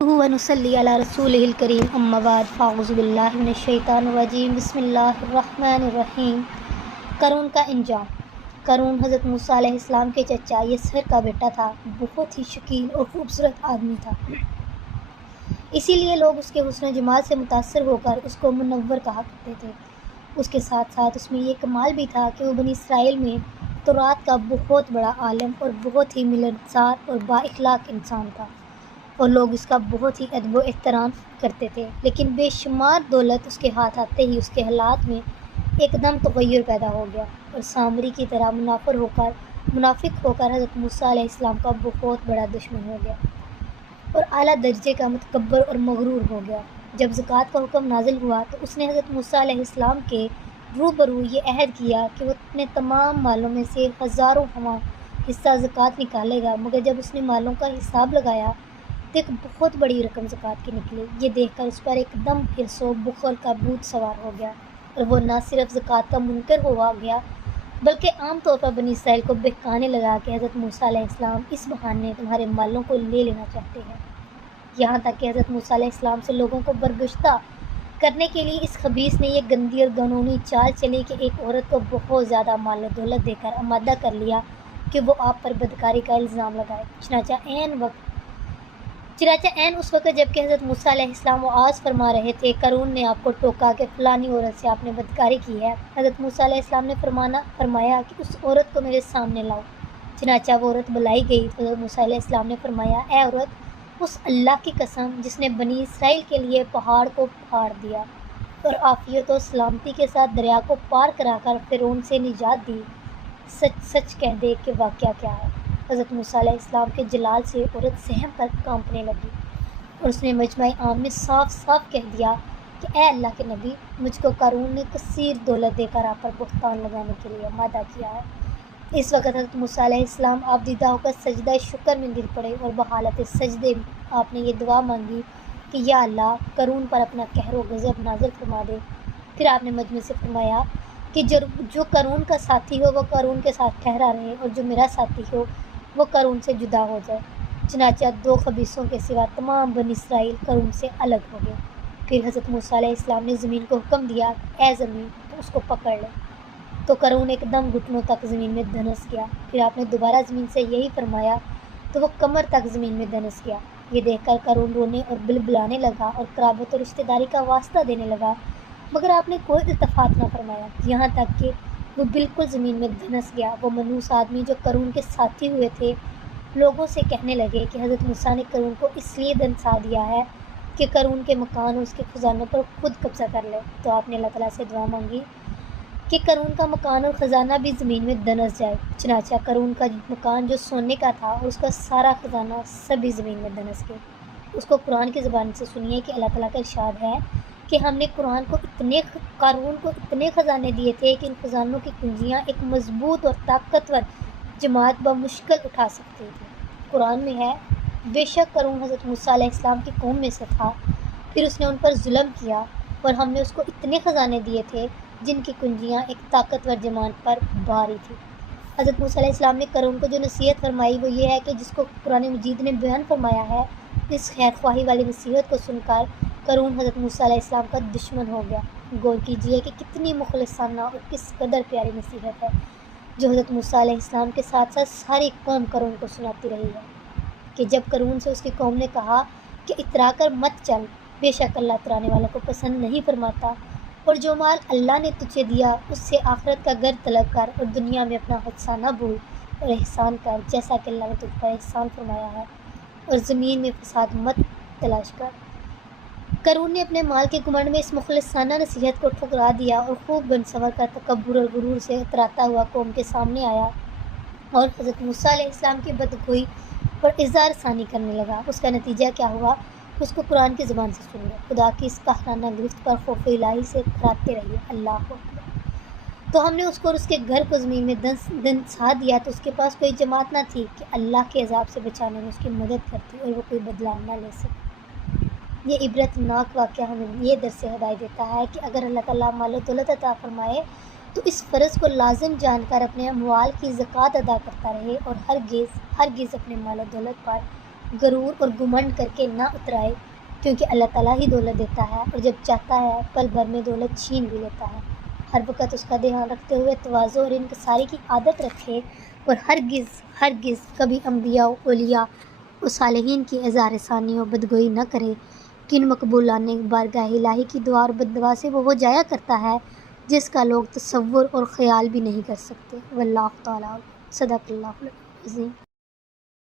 ونصلی علی رسولہ الکریم اما بعد فاعوذ باللہ من الشیطان الرجیم بسم اللہ الرحمن الرحیم۔ قارون کا انجام۔ قارون حضرت موسیٰ علیہ السلام کے چچا یسہر کا بیٹا تھا۔ بہت ہی شکیل اور خوبصورت آدمی تھا، اسی لیے لوگ اس کے حسن و جمال سے متاثر ہو کر اس کو منور کہا کرتے تھے۔ اس کے ساتھ ساتھ اس میں یہ کمال بھی تھا کہ وہ بنی اسرائیل میں تورات کا بہت بڑا عالم اور بہت ہی ملنسار اور با اخلاق انسان تھا، اور لوگ اس کا بہت ہی ادب و احترام کرتے تھے۔ لیکن بے شمار دولت اس کے ہاتھ آتے ہی اس کے حالات میں ایک دم تغیر پیدا ہو گیا، اور سامری کی طرح منافق ہو کر حضرت موسیٰ علیہ السلام کا بہت بڑا دشمن ہو گیا، اور اعلیٰ درجے کا متکبر اور مغرور ہو گیا۔ جب زکوٰۃ کا حکم نازل ہوا تو اس نے حضرت موسیٰ علیہ السلام کے روبرو یہ عہد کیا کہ وہ اپنے تمام مالوں میں سے 1000واں حصہ زکوٰۃ نکالے گا، مگر جب اس نے مالوں کا حساب لگایا تو ایک بہت بڑی رقم زکوٰۃ کی نکلی۔ یہ دیکھ کر اس پر ایک دم حرص و بخل کا بھوت سوار ہو گیا، اور وہ نہ صرف زکوٰۃ کا منکر ہوا گیا بلکہ عام طور پر بنی اسرائیل کو بہکانے لگا کہ حضرت موسیٰ علیہ السلام اس بہانے تمہارے مالوں کو لے لینا چاہتے ہیں۔ یہاں تک کہ حضرت موسیٰ علیہ السلام سے لوگوں کو برگشتہ کرنے کے لیے اس خبیث نے یہ گندی اور گھنونی چال چلی کہ ایک عورت کو بہت زیادہ مال و دولت دے کر آمادہ کر لیا کہ وہ آپ پر بدکاری کا الزام لگائے۔ چنانچہ اس وقت جب کہ حضرت موسیٰ علیہ السلام وعظ فرما رہے تھے، قارون نے آپ کو ٹوکا کہ فلانی عورت سے آپ نے بدکاری کی ہے۔ حضرت موسیٰ علیہ السلام نے فرمایا کہ اس عورت کو میرے سامنے لاؤ۔ چنانچہ وہ عورت بلائی گئی تو حضرت موسیٰ علیہ السلام نے فرمایا، اے عورت، اس اللہ کی قسم جس نے بنی اسرائیل کے لیے پہاڑ کو پھاڑ دیا اور عافیت و سلامتی کے ساتھ دریا کو پار کرا کر فرعون سے نجات دی، سچ سچ کہہ دے کہ واقعہ کیا ہے۔ حضرت موسیٰ علیہ السلام کے جلال سے عورت سہم کر کانپنے لگی، اور اس نے مجمع عام میں صاف صاف کہہ دیا کہ اے اللہ کے نبی، مجھ کو قارون نے کثیر دولت دے کر آپ پر بہتان لگانے کے لیے آمادہ کیا ہے۔ اس وقت حضرت موسیٰ علیہ السلام آپ دیدہ ہو کر سجدہ شکر میں گر پڑے، اور بحالت سجدے آپ نے یہ دعا مانگی کہ یا اللہ، قارون پر اپنا قہر و غضب نازل فرما دے۔ پھر آپ نے مجمع سے فرمایا کہ جو قارون کا ساتھی ہو وہ قارون کے ساتھ ٹھہرا رہے، اور جو میرا ساتھی ہو وہ قارون سے جدا ہو جائے۔ چنانچہ 2 خبیثوں کے سوا تمام بنی اسرائیل قارون سے الگ ہو گئے۔ پھر حضرت موسیٰ علیہ السلام نے زمین کو حکم دیا، اے زمین، تو اس کو پکڑ لے، تو قارون ایک دم گھٹنوں تک زمین میں دھنس گیا۔ پھر آپ نے دوبارہ زمین سے یہی فرمایا تو وہ کمر تک زمین میں دھنس گیا۔ یہ دیکھ کر قارون رونے اور بلبلانے لگا اور قرابت اور رشتہ داری کا واسطہ دینے لگا، مگر آپ نے کوئی التفات نہ فرمایا، یہاں تک کہ وہ بالکل زمین میں دھنس گیا۔ وہ منحوس آدمی جو قارون کے ساتھی ہوئے تھے لوگوں سے کہنے لگے کہ حضرت موسیٰ نے قارون کو اس لیے دھنسا دیا ہے کہ قارون کے مکان اور اس کے خزانوں پر خود قبضہ کر لے۔ تو آپ نے اللہ تعالیٰ سے دعا مانگی کہ قارون کا مکان اور خزانہ بھی زمین میں دھنس جائے۔ چنانچہ قارون کا مکان جو سونے کا تھا اور اس کا سارا خزانہ سبھی زمین میں دھنس گئے۔ اس کو قرآن کی زبان سے سنیے کہ اللہ تعالیٰ کا ارشاد ہے کہ ہم نے قارون کو اتنے خزانے دیے تھے کہ ان خزانوں کی کنجیاں ایک مضبوط اور طاقتور جماعت بمشکل اٹھا سکتی تھی۔ قرآن میں ہے، بے شک قارون حضرت موسیٰ علیہ السلام کی قوم میں سے تھا، پھر اس نے ان پر ظلم کیا، اور ہم نے اس کو اتنے خزانے دیے تھے جن کی کنجیاں ایک طاقتور جماعت پر بھاری تھی۔ حضرت موسیٰ علیہ السلام نے قارون کو جو نصیحت فرمائی وہ یہ ہے کہ جس کو قرآن مجید نے بیان فرمایا ہے، اس خیر خواہی والی نصیحت کو سن کر قارون حضرت موسیٰ علیہ السلام کا دشمن ہو گیا۔ غور کیجیے کہ کتنی مخلصانہ اور کس قدر پیاری نصیحت ہے جو حضرت موسیٰ علیہ السلام کے ساتھ ساتھ ساری قوم قارون کو سناتی رہی ہے، کہ جب قارون سے اس کی قوم نے کہا کہ اترا کر مت چل، بے شک اللہ اترانے والوں کو پسند نہیں فرماتا، اور جو مال اللہ نے تجھے دیا اس سے آخرت کا گھر طلب کر اور دنیا میں اپنا حصہ نہ بھول اور احسان کر جیسا کہ اللہ نے تجھ پر احسان فرمایا ہے، اور زمین میں فساد مت تلاش کر۔ قارون نے اپنے مال کے گھمنڈ میں اس مخلصانہ نصیحت کو ٹھکرا دیا اور خوب بن سنور کر تکبر اور غرور سے اتراتا ہوا قوم کے سامنے آیا اور حضرت موسیٰ علیہ السلام کی بدگوئی اور اظہار ثانی کرنے لگا۔ اس کا نتیجہ کیا ہوا اس کو قرآن کی زبان سے سنیے۔ خدا کی اس قہرانہ گرفت پر خوف الہی سے اتراتے رہیے، اللہ اکبر۔ تو ہم نے اس کو اور اس کے گھر کو زمین میں دھنسا دیا تو اس کے پاس کوئی جماعت نہ تھی کہ اللہ کے عذاب سے بچانے میں اس کی مدد کرتی، اور وہ کوئی بدلہ نہ لے سکتی۔ یہ عبرت ناک واقعہ ہمیں یہ درس ہدایت دیتا ہے کہ اگر اللہ تعالیٰ مال و دولت عطا فرمائے تو اس فرض کو لازم جان کر اپنے اموال کی زکوٰۃ ادا کرتا رہے، اور ہرگز اپنے مال و دولت پر غرور اور گھمنڈ کر کے نہ اترائے، کیونکہ اللہ تعالیٰ ہی دولت دیتا ہے اور جب چاہتا ہے پل بھر میں دولت چھین بھی لیتا ہے۔ ہر وقت اس کا دھیان رکھتے ہوئے تواضع اور انکساری کی عادت رکھے اور ہرگز کبھی انبیاء، اولیاء اور صالحین کی اظہار ثانی و بدگوئی نہ کرے، کن مقبولان بارگاہ الہی کی دعا اور بددعا سے وہ جایا کرتا ہے جس کا لوگ تصور اور خیال بھی نہیں کر سکتے۔ واللہ تعالیٰ صدق اللہ العظیم۔